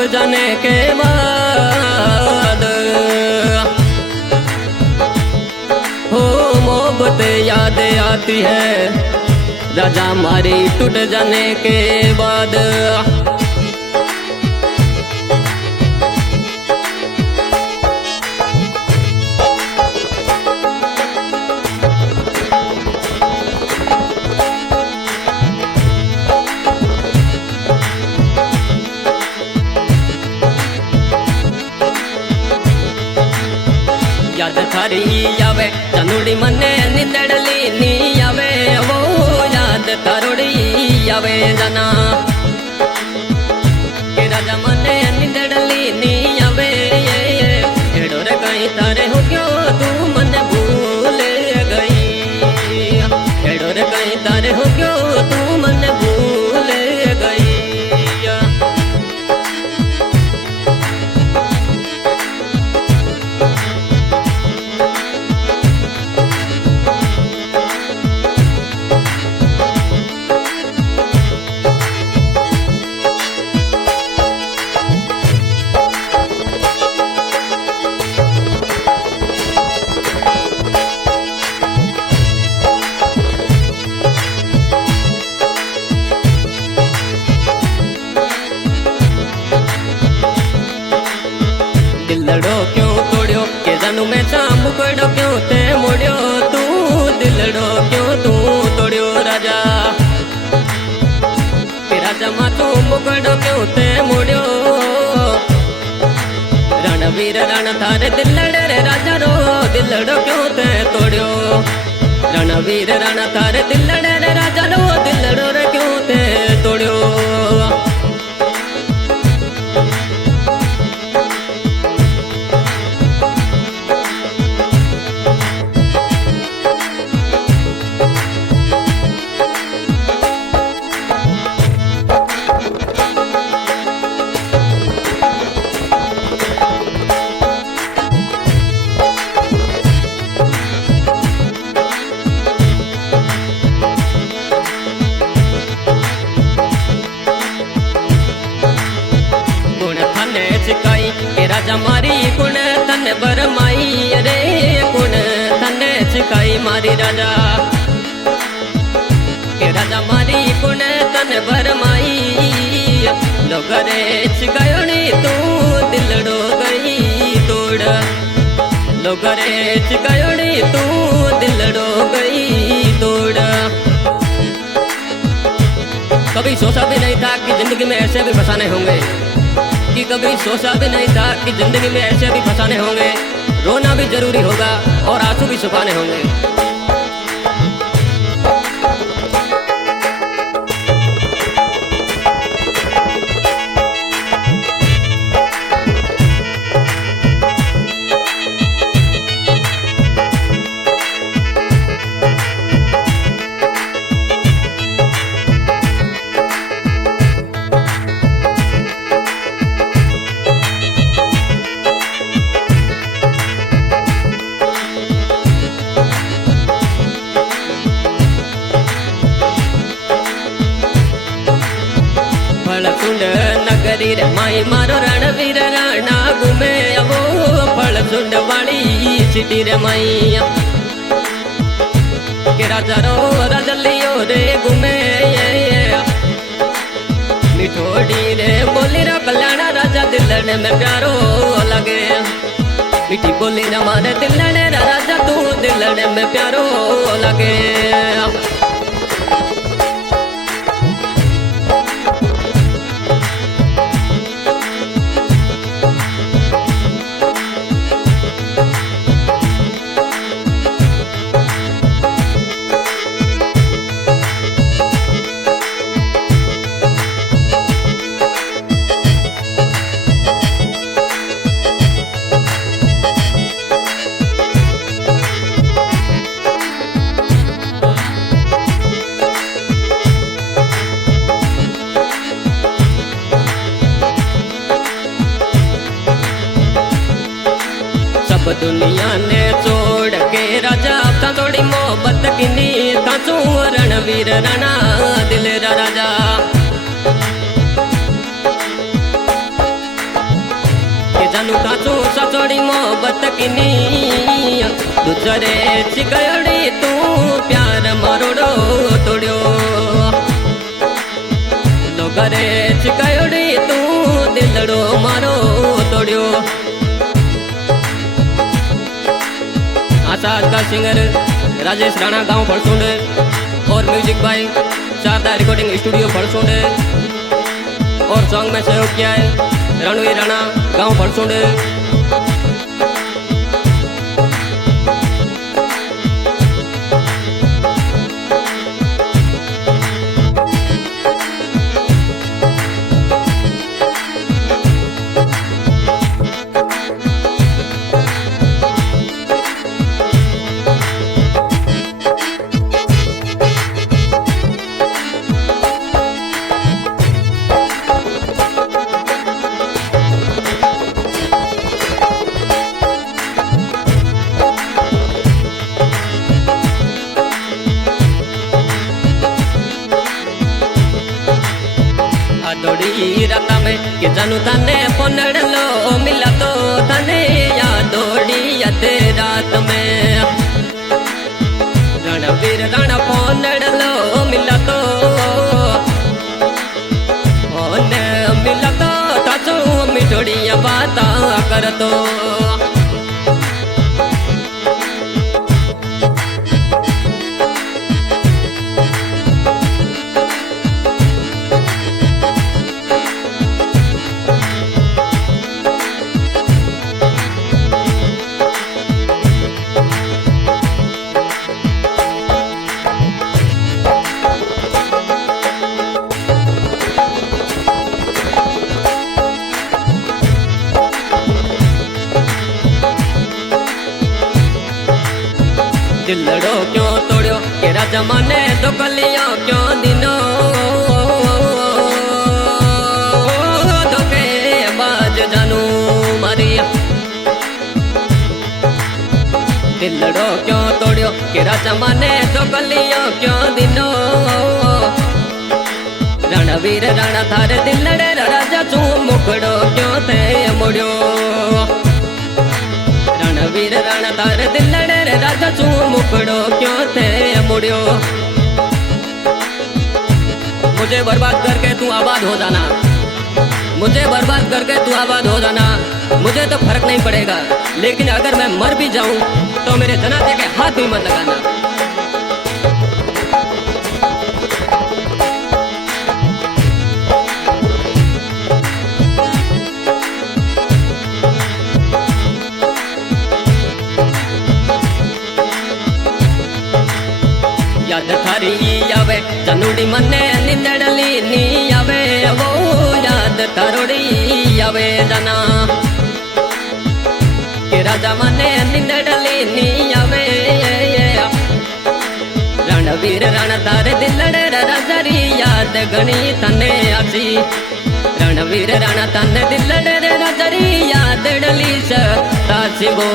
डूब जाने के बाद हो मोहब्बत याद आती है राजा मारी टूट जाने के बाद। याद थारी आवे चनुड़ी मने निंदड़ली नी आवे वो याद तारोड़ी आवे जना के राजा मने निंदड़ली नी आवे एड़ो रे कहीं तारे हो क्यों तू मन भूल गई एड़ो रे कहीं तारे हो क्यों तू मन भूल गई। दिलड़ो क्यों तोड़ियो के जानू में मुकड़ो क्यों ते मोड़ियो तू दिलड़ो क्यों तू तोड़ियो राजा के राजा मा तू मुकड़ो क्यों ते मोड़ियो रणवीर रण थारे दिलड़े रे राजा रो दिलड़ो क्यों ते तोड़ियो रणवीर रण थारे दिलड़े रे राजा रो दिलड़ो रे क्यों ते तोड़ियो। के राजा मारी कुण तन बरमाई रे कुण तन सिखाई मारी राजा के राजा मारी कुण तन बरमाई लोग रे गयोनी तू दिलड़ो गई तोड़ लोग रे गयोनी तू दिलड़ो गई तोड़। कभी सोचा भी नहीं था कि जिंदगी में ऐसे भी फसाने होंगे कि कभी सोचा भी नहीं था कि जिंदगी में ऐसे भी फसाने होंगे रोना भी जरूरी होगा और आंसू भी छुपाने होंगे। फलसुंड नगरी रे माई मारो रणवीर राणा घूमे वो फलसुंड वाली सिटी रे माई के राजा रो रजलियो रे घूमे मिठोड़ी रे बोली रा कल्याण राजा दिलने में प्यारो लगे मिठी बोली न मारे दिलने राजा तू दिलने में प्यारो लगे। सब दुनिया ने छोड़ के राजा था थोड़ी मोहब्बत की नी था रणवीर राणा दिल राजा साचू सचोड़ी मोहब्बत किनी दूसरे चिकड़ी तू प्यार मारोड़ो तोड़ियो लोगरे चिकड़ी तू दिलड़ो मारो तोड़ियो। आसाद का सिंगर राजेश राणा गांव फड़सुंड और music by Sharda recording studio Phadsund और सॉन्ग में सहयोग किया है रणवीर राणा गांव फड़सुंड। दौड़ी रात में के जानू तने पनड़लो मिला तो तने या दौड़ी यते रात में रणवीर राणा पनड़लो मिला तो ओने मिला तो ताचो मिठोड़िया बाता कर तो दिलड़ो क्यों तोड़ियो केरा जमाने तो कलियो क्यों दिनो धोखे बाज जानू मारिया। दिलड़ो क्यों तोड़ियो केरा जमाने तो कलियो क्यों दिनो रणवीर राणा थारे दिलड़े राजा चू मुखड़ो क्यों थे मुड़ियो रणवीर राणा थारे दिलड़े राजा चू मुखड़ो क्यों थे मुड़ियो। मुझे बर्बाद करके तू आबाद हो जाना मुझे बर्बाद करके तू आबाद हो जाना मुझे तो फर्क नहीं पड़ेगा लेकिन अगर मैं मर भी जाऊं तो मेरे जनाजे के हाथ भी मत लगाना। याद थारी आवे जनूड़ी मने निंदड़ली नी आवे वो याद थारोड़ी आवे जना के राजा मने निंदड़ली नी आवे रणवीर राणा तारे दिलड़े राजारी याद गणी तने आसी रणवीर राणा तने दिलड़े राजारी याद डली स तासी वो